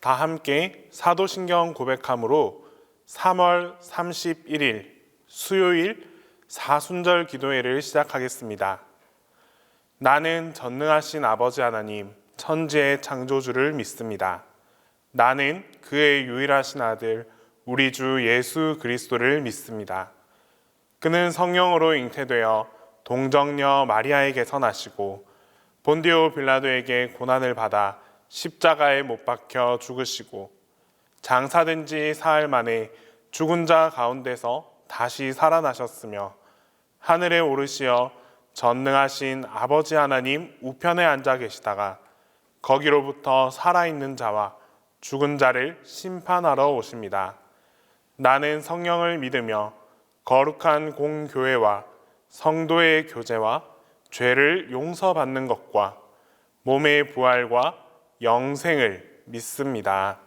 다 함께 사도신경 고백함으로 3월 31일 수요일 사순절 기도회를 시작하겠습니다. 나는 전능하신 아버지 하나님, 천지의 창조주를 믿습니다. 나는 그의 유일하신 아들, 우리 주 예수 그리스도를 믿습니다. 그는 성령으로 잉태되어 동정녀 마리아에게서 나시고 본디오 빌라도에게 고난을 받아 십자가에 못 박혀 죽으시고 장사된 지 사흘 만에 죽은 자 가운데서 다시 살아나셨으며 하늘에 오르시어 전능하신 아버지 하나님 우편에 앉아 계시다가 거기로부터 살아있는 자와 죽은 자를 심판하러 오십니다. 나는 성령을 믿으며 거룩한 공교회와 성도의 교제와 죄를 용서받는 것과 몸의 부활과 영생을 믿습니다.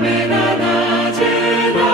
밤에 낮에나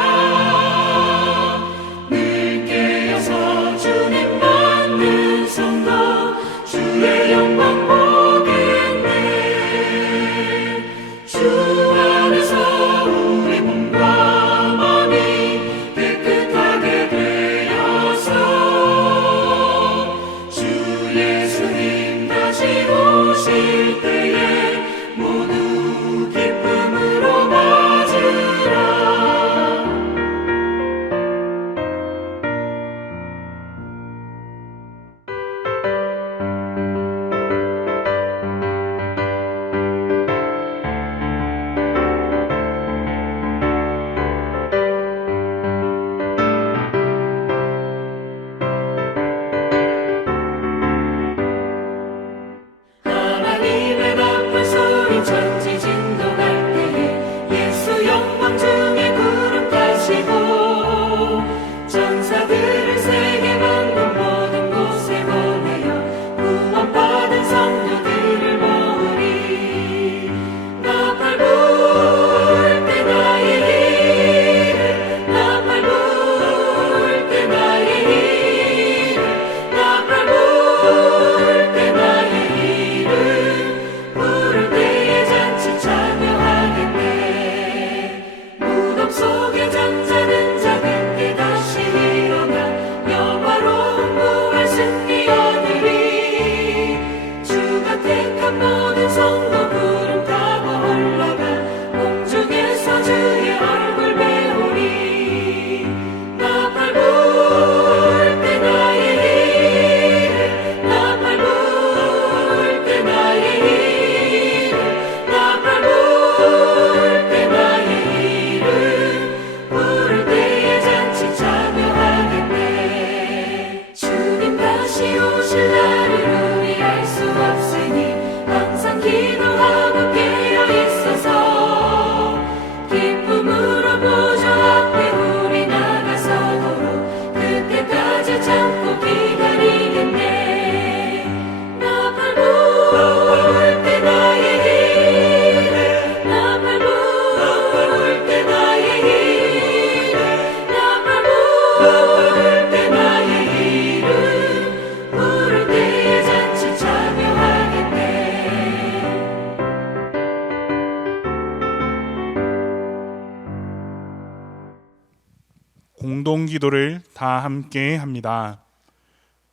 공동기도를 다 함께 합니다.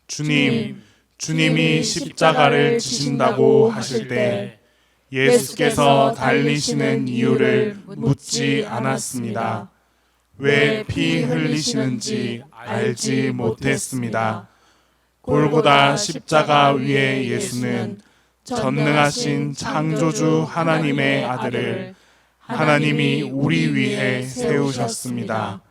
주님이 십자가를 지신다고 하실 때 예수께서 달리시는 이유를 묻지 않았습니다. 왜 피 흘리시는지 알지 못했습니다. 골고다 십자가 위에 예수는 전능하신 창조주 하나님의 아들을 하나님이 우리 위해 세우셨습니다.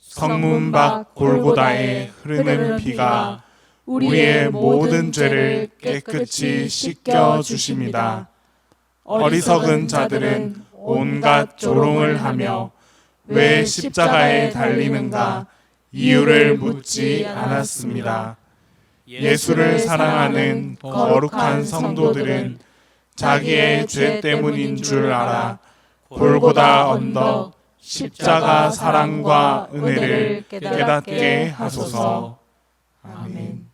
성문 밖 골고다에 흐르는 피가 우리의 모든 죄를 깨끗이 씻겨 주십니다. 어리석은 자들은 온갖 조롱을 하며 왜 십자가에 달리는가 이유를 묻지 않았습니다. 예수를 사랑하는 거룩한 성도들은 자기의 죄 때문인 줄 알아 골고다 언덕 십자가 사랑과 은혜를 깨닫게 하소서. 아멘.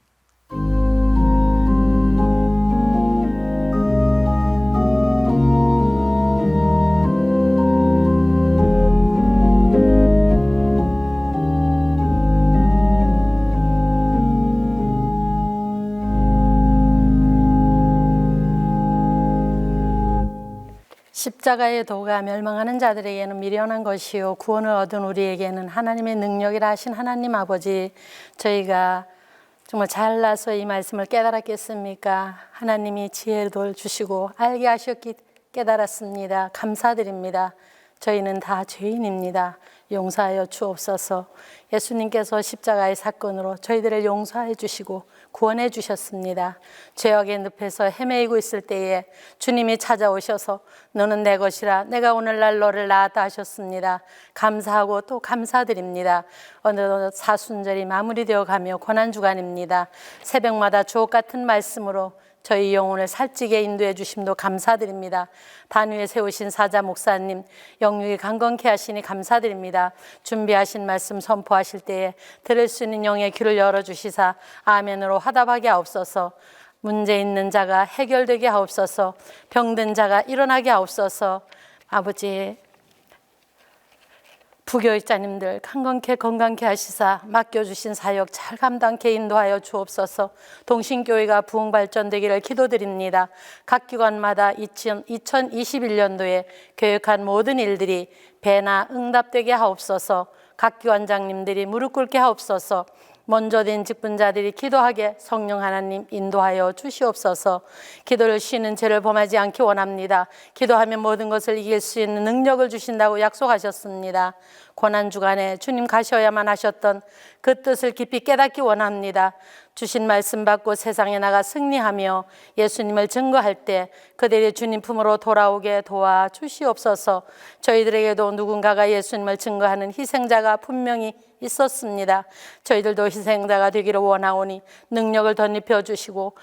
십자가의 도가 멸망하는 자들에게는 미련한 것이요 구원을 얻은 우리에게는 하나님의 능력이라 하신 하나님 아버지, 저희가 정말 잘나서 이 말씀을 깨달았겠습니까? 하나님이 지혜를 주시고 알게 하셨기 깨달았습니다. 감사드립니다. 저희는 다 죄인입니다. 용서하여 주옵소서. 예수님께서 십자가의 사건으로 저희들을 용서해 주시고 구원해 주셨습니다. 죄악의 늪에서 헤매이고 있을 때에 주님이 찾아오셔서 너는 내 것이라 내가 오늘날 너를 낳았다 하셨습니다. 감사하고 또 감사드립니다. 어느덧 사순절이 마무리되어 가며 고난주간입니다. 새벽마다 주옥 같은 말씀으로 저희 영혼을 살찌게 인도해 주심도 감사드립니다. 단위에 세우신 사자 목사님 영육이 강건케 하시니 감사드립니다. 준비하신 말씀 선포하실 때에 들을 수 있는 영의 귀를 열어주시사 아멘으로 화답하게 하옵소서. 문제 있는 자가 해결되게 하옵소서. 병든 자가 일어나게 하옵소서. 아버지, 부교육자님들 강건케 건강케 하시사 맡겨주신 사역 잘 감당케 인도하여 주옵소서. 동신교회가 부흥발전되기를 기도드립니다. 각 기관마다 2021년도에 계획한 모든 일들이 배나 응답되게 하옵소서. 각 기관장님들이 무릎 꿇게 하옵소서. 먼저 된 직분자들이 기도하게 성령 하나님 인도하여 주시옵소서. 기도를 쉬는 죄를 범하지 않기 원합니다. 기도하면 모든 것을 이길 수 있는 능력을 주신다고 약속하셨습니다. 고난주간에 주님 가셔야만 하셨던 그 뜻을 깊이 깨닫기 원합니다. 주신 말씀 받고 세상에 나가 승리하며 예수님을 증거할 때 그들이 주님 품으로 돌아오게 도와 주시옵소서. 저희들에게도 누군가가 예수님을 증거하는 희생자가 분명히 있었습니다. 저희들도 희생자가 되기를 원하오니 능력을 덧입혀 주시고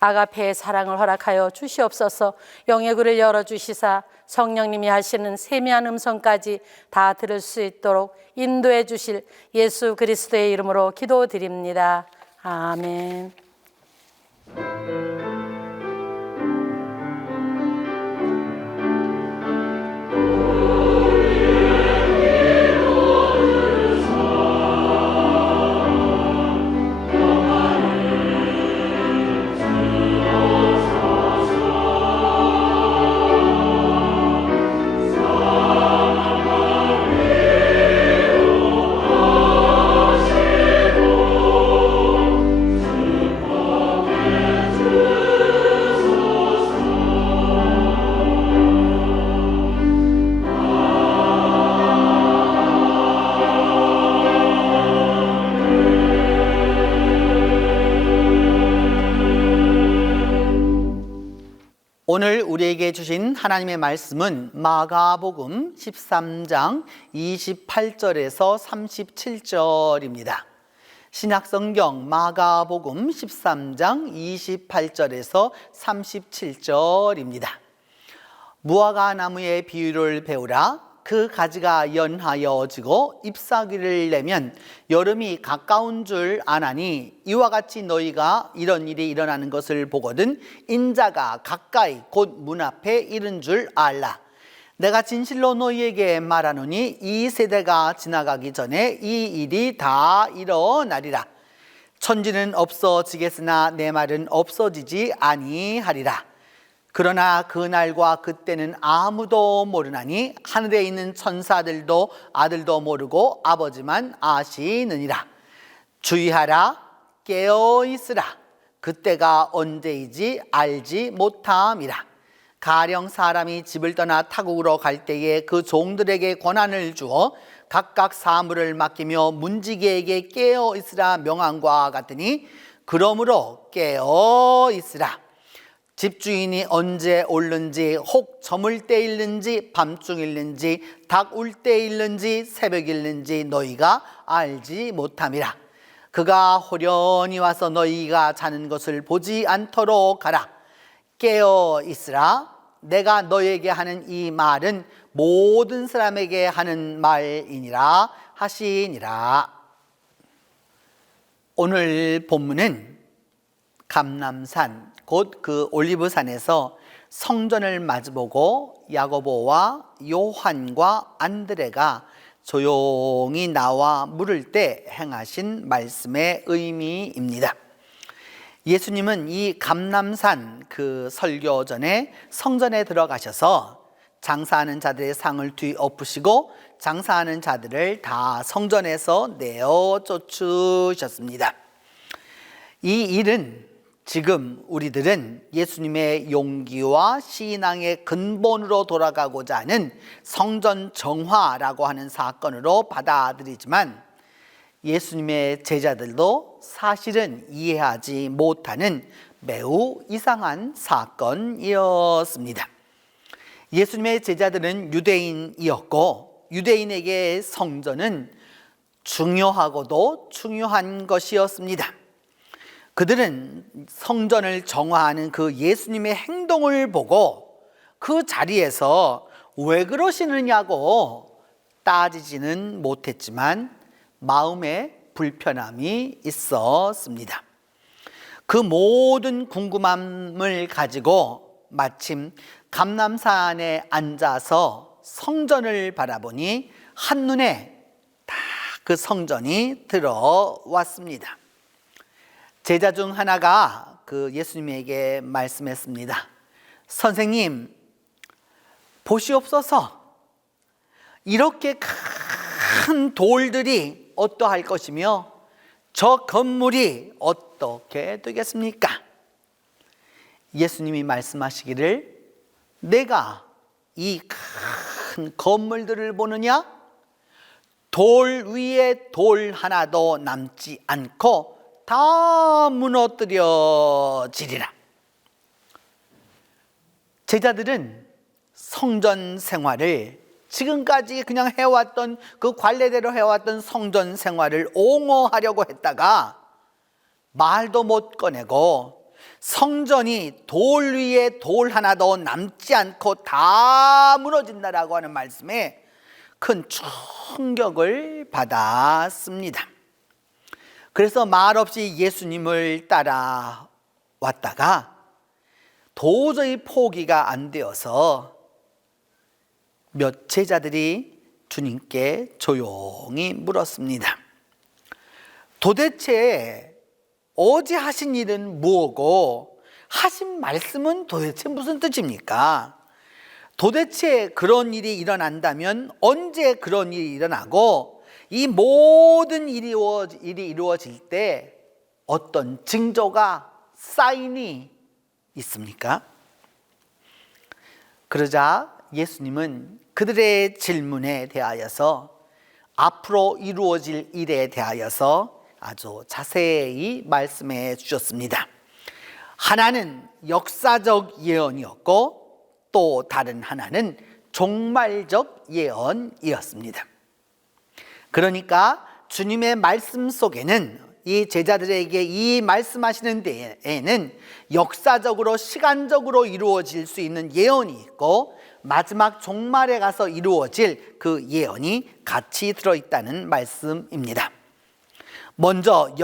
아가페의 사랑을 허락하여 주시옵소서. 영의 글을 열어주시사 성령님이 하시는 세미한 음성까지 다 들을 수 있도록 인도해 주실 예수 그리스도의 이름으로 기도드립니다. 아멘. 오늘 우리에게 주신 하나님의 말씀은 마가복음 13장 28절에서 37절입니다. 신약성경 마가복음 13장 28절에서 37절입니다. 무화과 나무의 비유를 배우라. 그 가지가 연하여 지고 잎사귀를 내면 여름이 가까운 줄 아나니 이와 같이 너희가 이런 일이 일어나는 것을 보거든 인자가 가까이 곧 문 앞에 이른 줄 알라. 내가 진실로 너희에게 말하노니 이 세대가 지나가기 전에 이 일이 다 일어나리라. 천지는 없어지겠으나 내 말은 없어지지 아니하리라. 그러나 그날과 그때는 아무도 모르나니 하늘에 있는 천사들도 아들도 모르고 아버지만 아시느니라. 주의하라, 깨어있으라. 그때가 언제이지 알지 못함이라. 가령 사람이 집을 떠나 타국으로 갈 때에 그 종들에게 권한을 주어 각각 사물을 맡기며 문지기에게 깨어 있으라 명함과 같으니 그러므로 깨어 있으라. 집주인이 언제 올는지 혹 저물 때일는지 밤중일는지 닭 울 때일는지 새벽일는지 너희가 알지 못함이라. 그가 호련히 와서 너희가 자는 것을 보지 않도록 하라. 깨어 있으라. 내가 너에게 하는 이 말은 모든 사람에게 하는 말이니라 하시니라. 오늘 본문은 감람산 곧 그 올리브산에서 성전을 마주보고 야고보와 요한과 안드레가 조용히 나와 물을 때 행하신 말씀의 의미입니다. 예수님은 이 감람산 그 설교 전에 성전에 들어가셔서 장사하는 자들의 상을 뒤엎으시고 장사하는 자들을 다 성전에서 내어 쫓으셨습니다. 이 일은 지금 우리들은 예수님의 용기와 신앙의 근본으로 돌아가고자 하는 성전 정화라고 하는 사건으로 받아들이지만 예수님의 제자들도 사실은 이해하지 못하는 매우 이상한 사건이었습니다. 예수님의 제자들은 유대인이었고 유대인에게 성전은 중요하고도 중요한 것이었습니다. 그들은 성전을 정화하는 그 예수님의 행동을 보고 그 자리에서 왜 그러시느냐고 따지지는 못했지만 마음에 불편함이 있었습니다. 그 모든 궁금함을 가지고 마침 감람산에 앉아서 성전을 바라보니 한눈에 다 그 성전이 들어왔습니다. 제자 중 하나가 그 예수님에게 말씀했습니다. 선생님, 보시옵소서. 이렇게 큰 돌들이 어떠할 것이며 저 건물이 어떻게 되겠습니까? 예수님이 말씀하시기를 내가 이 큰 건물들을 보느냐? 돌 위에 돌 하나도 남지 않고 다 무너뜨려지리라. 제자들은 성전 생활을 지금까지 그냥 해왔던 그 관례대로 해왔던 성전 생활을 옹호하려고 했다가 말도 못 꺼내고 성전이 돌 위에 돌 하나도 남지 않고 다 무너진다라고 하는 말씀에 큰 충격을 받았습니다. 그래서 말없이 예수님을 따라왔다가 도저히 포기가 안 되어서 몇 제자들이 주님께 조용히 물었습니다. 도대체 어제 하신 일은 무엇고 하신 말씀은 도대체 무슨 뜻입니까? 도대체 그런 일이 일어난다면 언제 그런 일이 일어나고 이 모든 일이 이루어질 때 어떤 징조가 사인이 있습니까? 그러자 예수님은 그들의 질문에 대하여서 앞으로 이루어질 일에 대하여서 아주 자세히 말씀해 주셨습니다. 하나는 역사적 예언이었고 또 다른 하나는 종말적 예언이었습니다. 그러니까 주님의 말씀 속에는 이 제자들에게 이 말씀하시는 데에는 역사적으로 시간적으로 이루어질 수 있는 예언이 있고 마지막 종말에 가서 이루어질 그 예언이 같이 들어있다는 말씀입니다. 먼저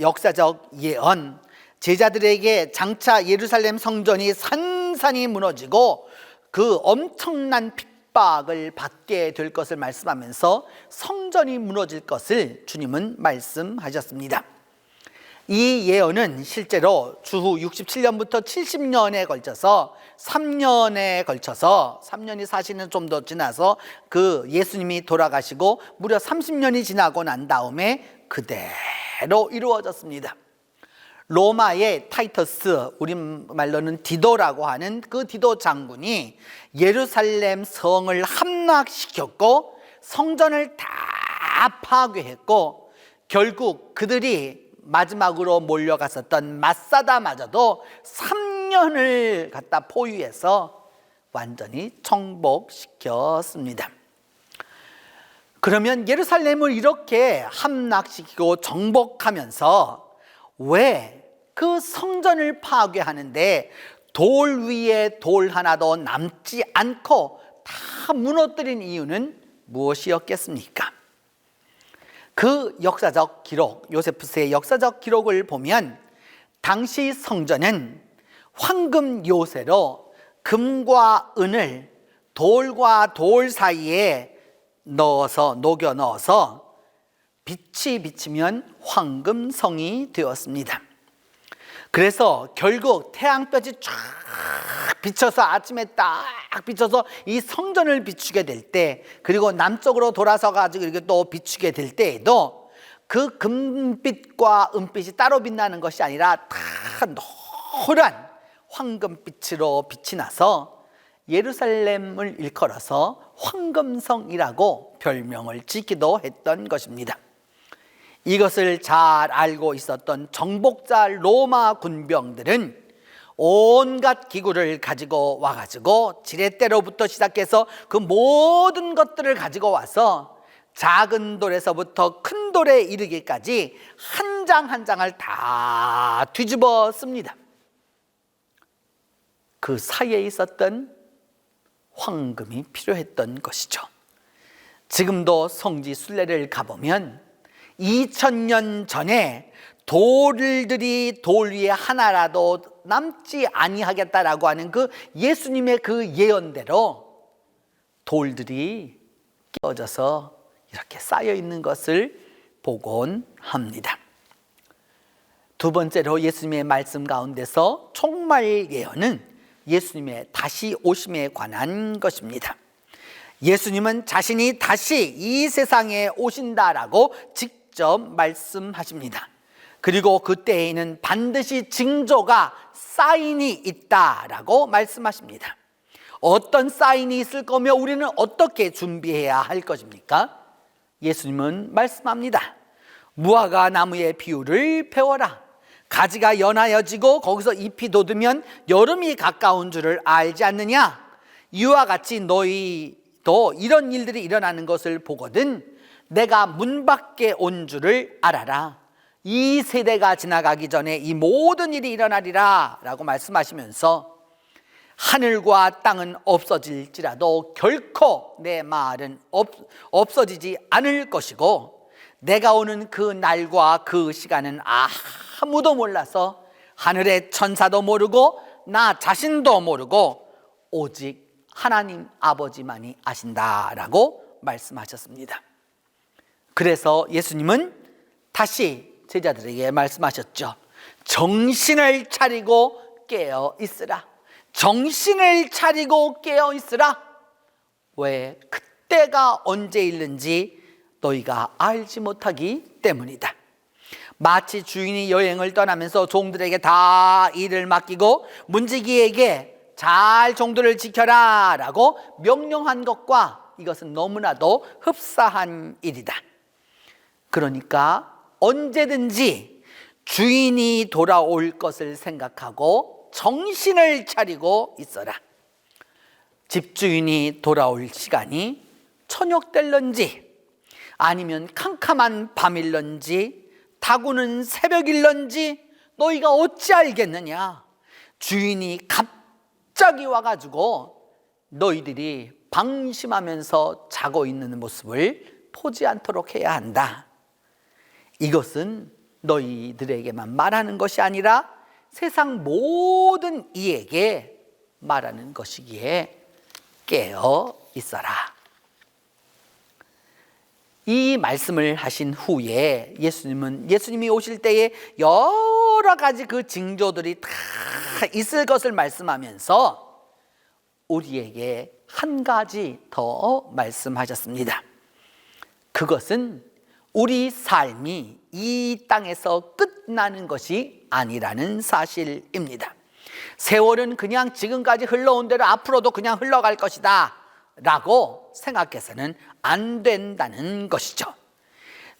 역사적 예언, 제자들에게 장차 예루살렘 성전이 산산이 무너지고 그 엄청난 핍박 핍박을 받게 될 것을 말씀하면서 성전이 무너질 것을 주님은 말씀하셨습니다. 이 예언은 실제로 주후 67년부터 70년에 걸쳐서 3년이 사실은 좀 더 지나서 그 예수님이 돌아가시고 무려 30년이 지나고 난 다음에 그대로 이루어졌습니다. 로마의 타이터스, 우리말로는 디도라고 하는 그 디도 장군이 예루살렘 성을 함락시켰고 성전을 다 파괴했고, 결국 그들이 마지막으로 몰려갔었던 마사다마저도 3년을 갖다 포위해서 완전히 정복시켰습니다. 그러면 예루살렘을 이렇게 함락시키고 정복하면서 왜 그 성전을 파괴하는데 돌 위에 돌 하나도 남지 않고 다 무너뜨린 이유는 무엇이었겠습니까? 그 역사적 기록, 요세푸스의 역사적 기록을 보면 당시 성전은 황금 요새로 금과 은을 돌과 돌 사이에 녹여 넣어서 빛이 비치면 황금성이 되었습니다. 그래서 결국 태양볕이 쫙 비쳐서 아침에 딱 비쳐서 이 성전을 비추게 될 때, 그리고 남쪽으로 돌아서 가지고 이렇게 또 비추게 될 때에도 그 금빛과 은빛이 따로 빛나는 것이 아니라 다 노란 황금빛으로 빛이 나서 예루살렘을 일컬어서 황금성이라고 별명을 짓기도 했던 것입니다. 이것을 잘 알고 있었던 정복자 로마 군병들은 온갖 기구를 가지고 와가지고 지렛대로부터 시작해서 그 모든 것들을 가지고 와서 작은 돌에서부터 큰 돌에 이르기까지 한 장 한 장을 다 뒤집어 씁니다. 그 사이에 있었던 황금이 필요했던 것이죠. 지금도 성지 순례를 가보면 2000년 전에 돌들이 돌 위에 하나라도 남지 아니하겠다라고 하는 그 예수님의 그 예언대로 돌들이 깨어져서 이렇게 쌓여 있는 것을 보곤 합니다. 두 번째로 예수님의 말씀 가운데서 종말 예언은 예수님의 다시 오심에 관한 것입니다. 예수님은 자신이 다시 이 세상에 오신다라고 직접 말씀하십니다. 그리고 그때에는 반드시 징조가, 사인이 있다라고 말씀하십니다. 어떤 사인이 있을 거며 우리는 어떻게 준비해야 할 것입니까? 예수님은 말씀합니다. 무화과 나무의 비유를 배워라. 가지가 연하여지고 거기서 잎이 돋으면 여름이 가까운 줄을 알지 않느냐? 이와 같이 너희도 이런 일들이 일어나는 것을 보거든 내가 문 밖에 온 줄을 알아라. 이 세대가 지나가기 전에 이 모든 일이 일어나리라 라고 말씀하시면서 하늘과 땅은 없어질지라도 결코 내 말은 없어지지 않을 것이고, 내가 오는 그 날과 그 시간은 아무도 몰라서 하늘의 천사도 모르고 나 자신도 모르고 오직 하나님 아버지만이 아신다라고 말씀하셨습니다. 그래서 예수님은 다시 제자들에게 말씀하셨죠. 정신을 차리고 깨어 있으라. 정신을 차리고 깨어 있으라. 왜? 그때가 언제 있는지 너희가 알지 못하기 때문이다. 마치 주인이 여행을 떠나면서 종들에게 다 일을 맡기고 문지기에게 잘 종들을 지켜라 라고 명령한 것과 이것은 너무나도 흡사한 일이다. 그러니까 언제든지 주인이 돌아올 것을 생각하고 정신을 차리고 있어라. 집주인이 돌아올 시간이 저녁 될런지 아니면 캄캄한 밤일런지 다구는 새벽일런지 너희가 어찌 알겠느냐? 주인이 갑자기 와가지고 너희들이 방심하면서 자고 있는 모습을 보지 않도록 해야 한다. 이것은 너희들에게만 말하는 것이 아니라 세상 모든 이에게 말하는 것이기에 깨어 있어라. 이 말씀을 하신 후에 예수님이 오실 때에 여러 가지 그 징조들이 다 있을 것을 말씀하면서 우리에게 한 가지 더 말씀하셨습니다. 그것은 우리 삶이 이 땅에서 끝나는 것이 아니라는 사실입니다. 세월은 그냥 지금까지 흘러온 대로 앞으로도 그냥 흘러갈 것이다 라고 생각해서는 안 된다는 것이죠.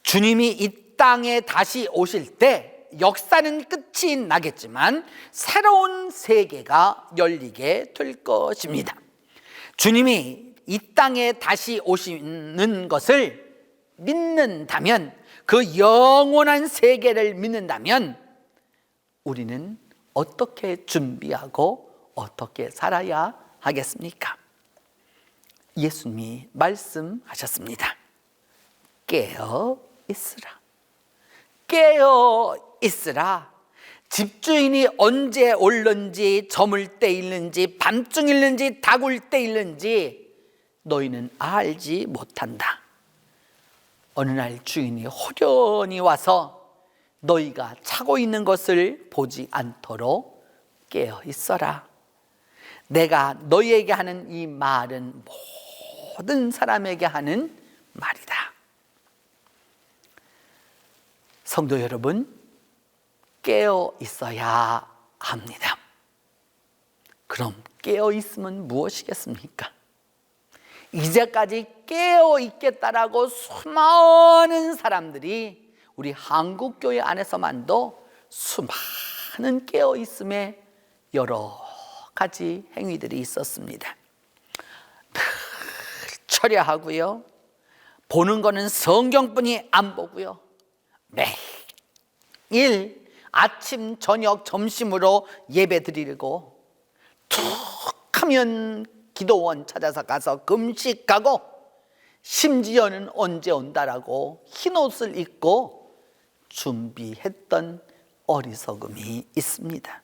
주님이 이 땅에 다시 오실 때 역사는 끝이 나겠지만 새로운 세계가 열리게 될 것입니다. 주님이 이 땅에 다시 오시는 것을 믿는다면, 그 영원한 세계를 믿는다면 우리는 어떻게 준비하고 어떻게 살아야 하겠습니까? 예수님이 말씀하셨습니다. 깨어 있으라. 깨어 있으라. 집주인이 언제 올는지, 저물 때 있는지, 밤중 있는지, 다굴 때 있는지 너희는 알지 못한다. 어느 날 주인이 호련히 와서 너희가 자고 있는 것을 보지 않도록 깨어 있어라. 내가 너희에게 하는 이 말은 모든 사람에게 하는 말이다. 성도 여러분, 깨어 있어야 합니다. 그럼 깨어 있으면 무엇이겠습니까? 이제까지 깨어 있겠다라고 수많은 사람들이 우리 한국교회 안에서만도 수많은 깨어 있음에 여러 가지 행위들이 있었습니다. 늘 철야하고요, 보는 거는 성경뿐이 안 보고요, 매일 아침, 저녁, 점심으로 예배 드리고, 툭 하면 기도원 찾아서 가서 금식하고, 심지어는 언제 온다라고 흰옷을 입고 준비했던 어리석음이 있습니다.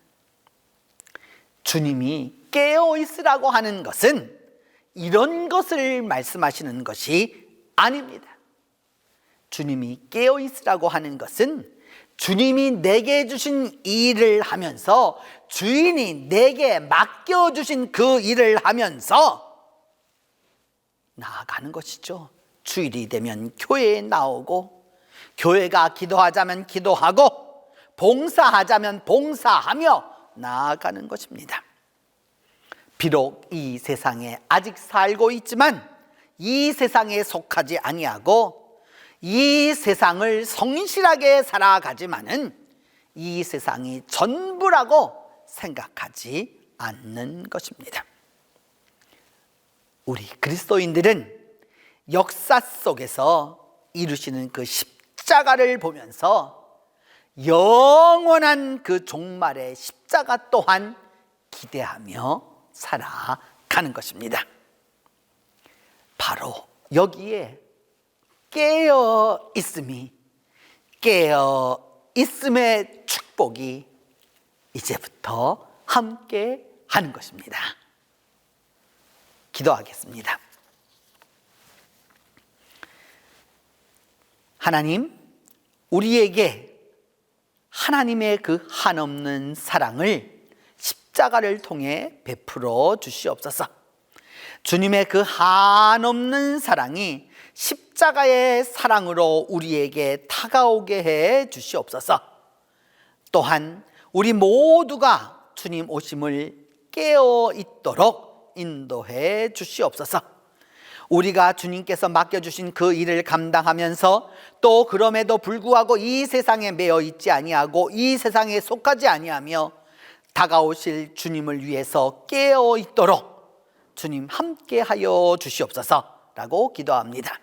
주님이 깨어 있으라고 하는 것은 이런 것을 말씀하시는 것이 아닙니다. 주님이 깨어 있으라고 하는 것은 주님이 내게 주신 일을 하면서, 주인이 내게 맡겨주신 그 일을 하면서 나아가는 것이죠. 주일이 되면 교회에 나오고, 교회가 기도하자면 기도하고, 봉사하자면 봉사하며 나아가는 것입니다. 비록 이 세상에 아직 살고 있지만 이 세상에 속하지 아니하고 이 세상을 성실하게 살아가지만은 이 세상이 전부라고 생각하지 않는 것입니다. 우리 그리스도인들은 역사 속에서 이루시는 그 십자가를 보면서 영원한 그 종말의 십자가 또한 기대하며 살아가는 것입니다. 바로 여기에 깨어 있음이, 깨어 있음의 축복이 이제부터 함께 하는 것입니다. 기도하겠습니다. 하나님, 우리에게 하나님의 그 한없는 사랑을 십자가를 통해 베풀어 주시옵소서. 주님의 그 한없는 사랑이 십자가의 사랑으로 우리에게 다가오게 해 주시옵소서. 또한 우리 모두가 주님 오심을 깨어 있도록 인도해 주시옵소서. 우리가 주님께서 맡겨주신 그 일을 감당하면서 또 그럼에도 불구하고 이 세상에 매여 있지 아니하고 이 세상에 속하지 아니하며 다가오실 주님을 위해서 깨어 있도록 주님 함께 하여 주시옵소서라고 기도합니다.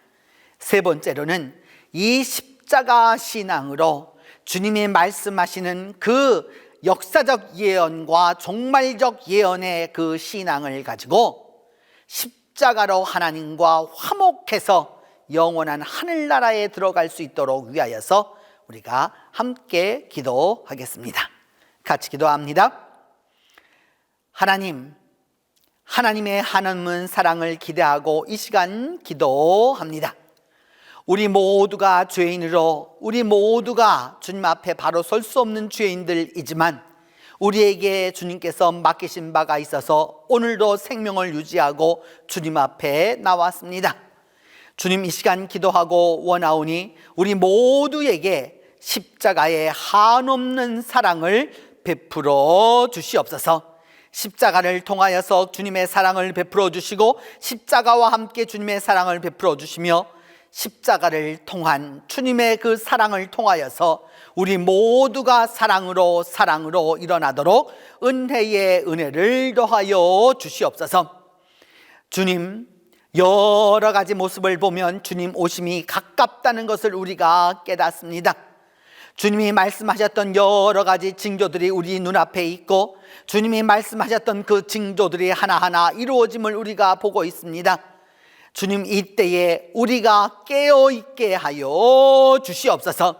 세 번째로는 이 십자가 신앙으로 주님이 말씀하시는 그 역사적 예언과 종말적 예언의 그 신앙을 가지고 십자가로 하나님과 화목해서 영원한 하늘나라에 들어갈 수 있도록 위하여서 우리가 함께 기도하겠습니다. 같이 기도합니다. 하나님, 하나님의 한없는 사랑을 기대하고 이 시간 기도합니다. 우리 모두가 죄인으로, 우리 모두가 주님 앞에 바로 설 수 없는 죄인들이지만 우리에게 주님께서 맡기신 바가 있어서 오늘도 생명을 유지하고 주님 앞에 나왔습니다. 주님, 이 시간 기도하고 원하오니 우리 모두에게 십자가의 한없는 사랑을 베풀어 주시옵소서. 십자가를 통하여서 주님의 사랑을 베풀어 주시고 십자가와 함께 주님의 사랑을 베풀어 주시며 십자가를 통한 주님의 그 사랑을 통하여서 우리 모두가 사랑으로 일어나도록 은혜의 은혜를 더하여 주시옵소서. 주님, 여러 가지 모습을 보면 주님 오심이 가깝다는 것을 우리가 깨닫습니다. 주님이 말씀하셨던 여러 가지 징조들이 우리 눈앞에 있고 주님이 말씀하셨던 그 징조들이 하나하나 이루어짐을 우리가 보고 있습니다. 주님, 이때에 우리가 깨어있게 하여 주시옵소서.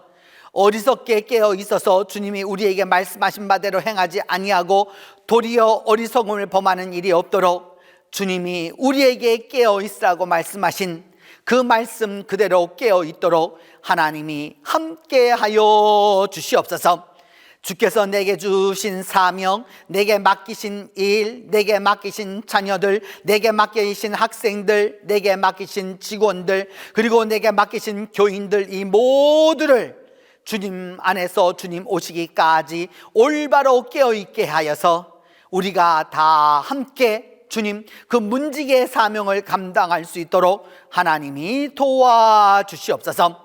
어리석게 깨어 있어서 주님이 우리에게 말씀하신 바대로 행하지 아니하고 도리어 어리석음을 범하는 일이 없도록 주님이 우리에게 깨어 있으라고 말씀하신 그 말씀 그대로 깨어 있도록 하나님이 함께 하여 주시옵소서. 주께서 내게 주신 사명, 내게 맡기신 일, 내게 맡기신 자녀들, 내게 맡기신 학생들, 내게 맡기신 직원들, 그리고 내게 맡기신 교인들, 이 모두를 주님 안에서 주님 오시기까지 올바로 깨어있게 하여서 우리가 다 함께 주님 그 문지기의 사명을 감당할 수 있도록 하나님이 도와주시옵소서.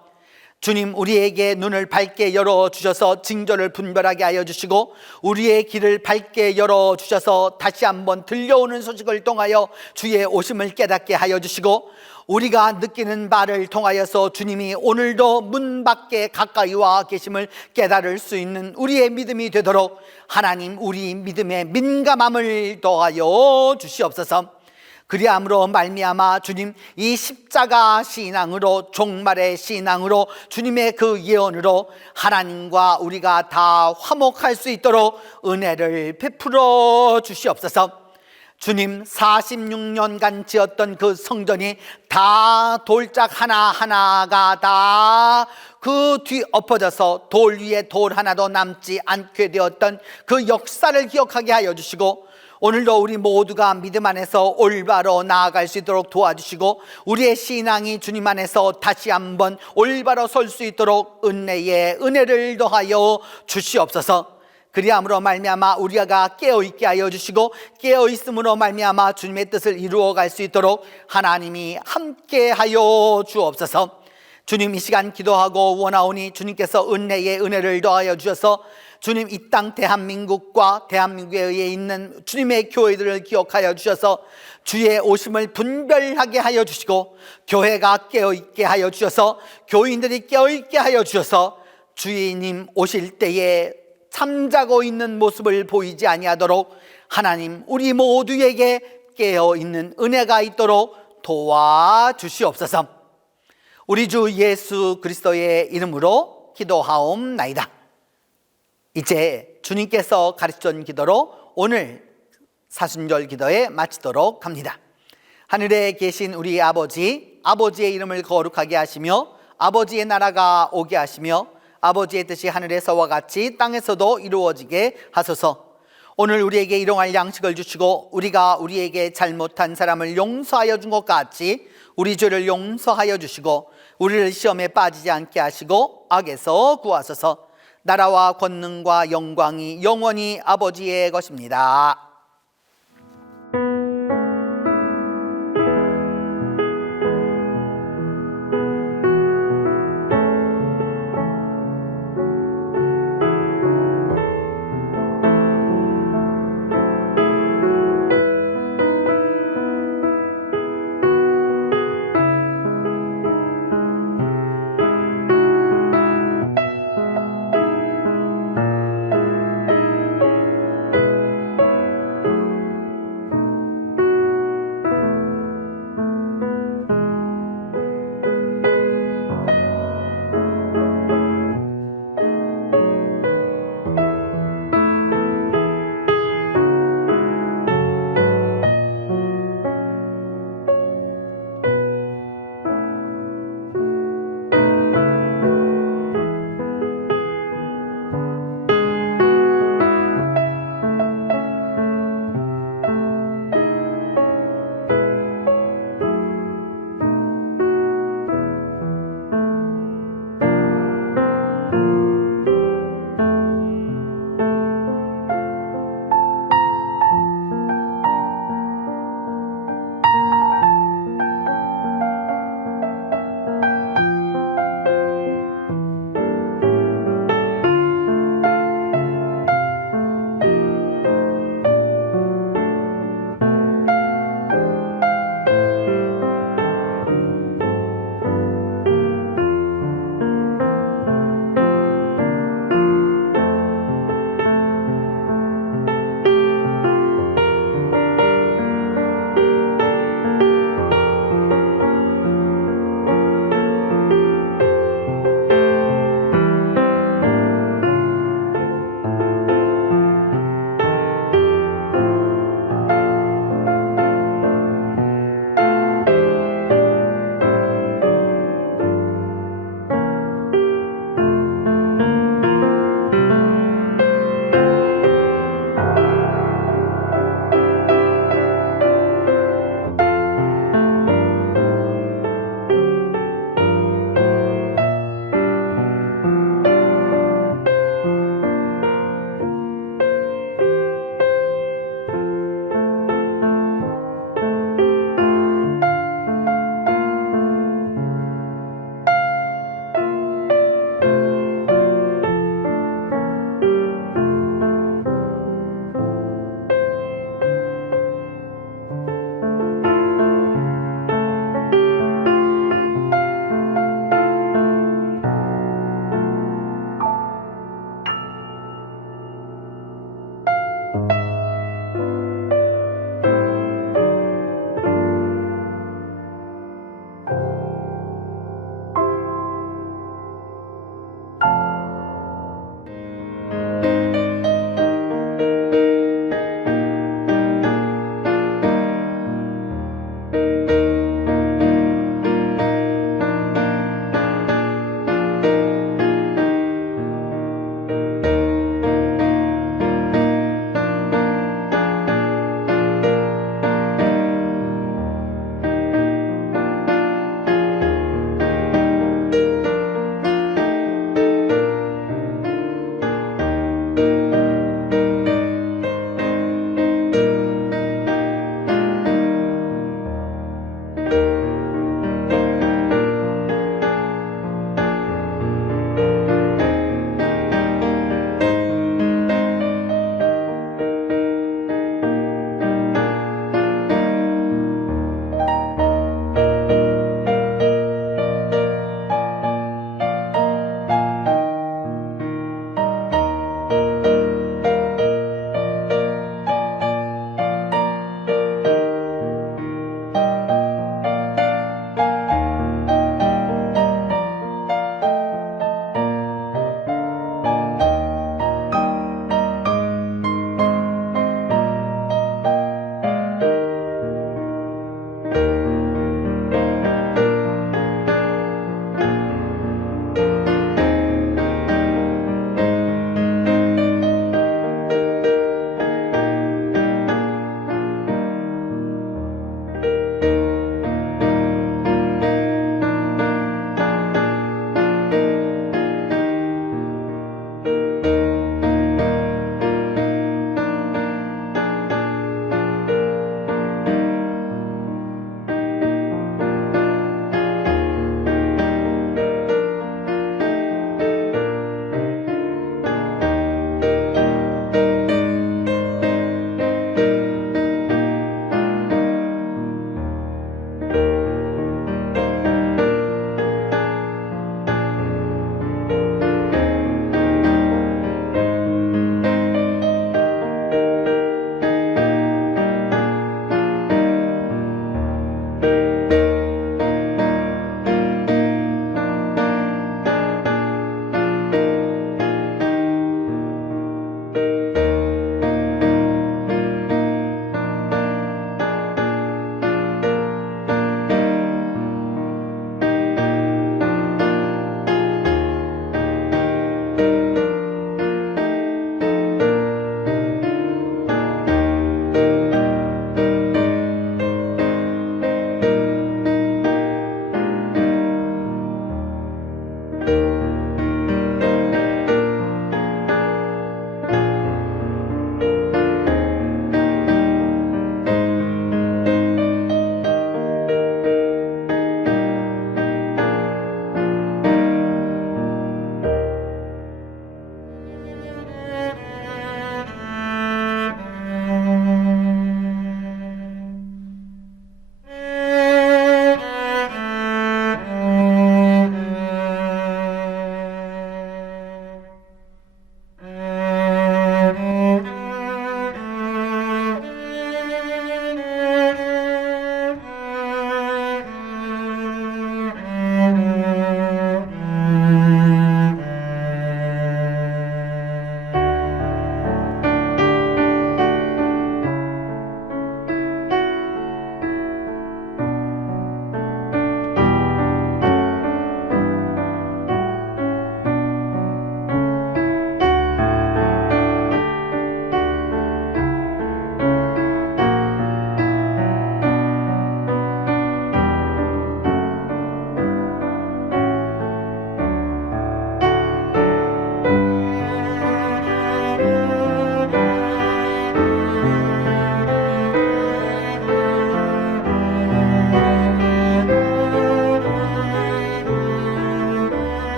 주님, 우리에게 눈을 밝게 열어주셔서 징조를 분별하게 하여 주시고 우리의 길을 밝게 열어주셔서 다시 한번 들려오는 소식을 통하여 주의 오심을 깨닫게 하여 주시고 우리가 느끼는 바를 통하여서 주님이 오늘도 문 밖에 가까이 와 계심을 깨달을 수 있는 우리의 믿음이 되도록 하나님 우리 믿음의 민감함을 더하여 주시옵소서. 그리함으로 말미암아 주님 이 십자가 신앙으로 종말의 신앙으로 주님의 그 예언으로 하나님과 우리가 다 화목할 수 있도록 은혜를 베풀어 주시옵소서. 주님, 46년간 지었던 그 성전이 다 돌짝 하나하나가 다 그 뒤 엎어져서 돌 위에 돌 하나도 남지 않게 되었던 그 역사를 기억하게 하여 주시고 오늘도 우리 모두가 믿음 안에서 올바로 나아갈 수 있도록 도와주시고 우리의 신앙이 주님 안에서 다시 한번 올바로 설 수 있도록 은혜의 은혜를 더하여 주시옵소서. 그리함으로 말미암아 우리가 깨어있게 하여 주시고 깨어있음으로 말미암아 주님의 뜻을 이루어갈 수 있도록 하나님이 함께 하여 주옵소서. 주님, 이 시간 기도하고 원하오니 주님께서 은혜의 은혜를 더하여 주셔서 주님 이 땅 대한민국과 대한민국에 의해 있는 주님의 교회들을 기억하여 주셔서 주의 오심을 분별하게 하여 주시고 교회가 깨어있게 하여 주셔서 교인들이 깨어있게 하여 주셔서 주님 오실 때에 잠자고 있는 모습을 보이지 아니하도록 하나님 우리 모두에게 깨어있는 은혜가 있도록 도와주시옵소서. 우리 주 예수 그리스도의 이름으로 기도하옵나이다. 이제 주님께서 가르쳐준 기도로 오늘 사순절 기도에 마치도록 합니다. 하늘에 계신 우리 아버지, 아버지의 이름을 거룩하게 하시며 아버지의 나라가 오게 하시며 아버지의 뜻이 하늘에서와 같이 땅에서도 이루어지게 하소서. 오늘 우리에게 일용할 양식을 주시고 우리가 우리에게 잘못한 사람을 용서하여 준 것 같이 우리 죄를 용서하여 주시고 우리를 시험에 빠지지 않게 하시고 악에서 구하소서. 나라와 권능과 영광이 영원히 아버지의 것입니다.